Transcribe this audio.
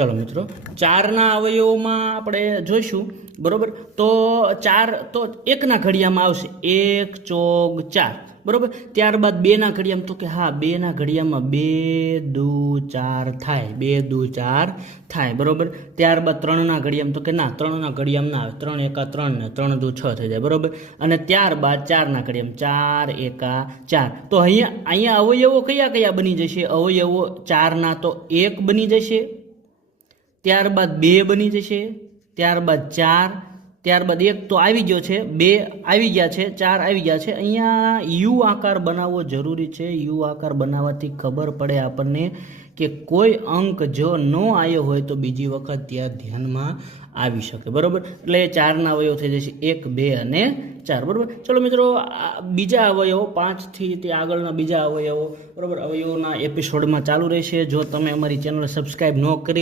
चलो मित्रों, चारना अवयवोमां आपणे जोईशुं बरोबर। तो चार तो एकना घड़ियामां आवशे, एक चौक चार बरोबर। त्यारबाद बेना घड़ियामां तो के हाँ बेना घड़ियामां बे दू चार थाय, बे दू चार थाय बरोबर। त्यारबाद त्रणना घड़ियामां तो के ना त्रणना घड़ियामां ना आवे, त्रण एका त्रण ने त्रण दू छ थई जाय बरोबर। अने त्यारबाद चारना घड़ियामां चार एका चार। तो अहींया अवयवो कया कया बनी जशे? अवयवो चारना तो एक बनी जशे, त्यारबाद बे बनी जशे, त्यारबाद चार, त्यारबाद एक तो आई गयो छे, बे आई गया छे, चार आई गया छे। अहींया यू आकार बनावવો जरूरी छे। यू आकार बनाववाथी खबर पड़े आपणने के कोई अंक जो न आयो होय तो बीजी वखत त्यां ध्यानमां આવી શકે બરોબર। એટલે ચારના અવયવ થઈ જશે એક, બે અને ચાર બરોબર। ચલો મિત્રો, બીજા અવયવો 5 થી તે આગળના બીજા અવયવો બરોબર અવયવોના એપિસોડમાં ચાલુ રહેશે। જો તમે અમારી ચેનલ સબસ્ક્રાઇબ ન કરી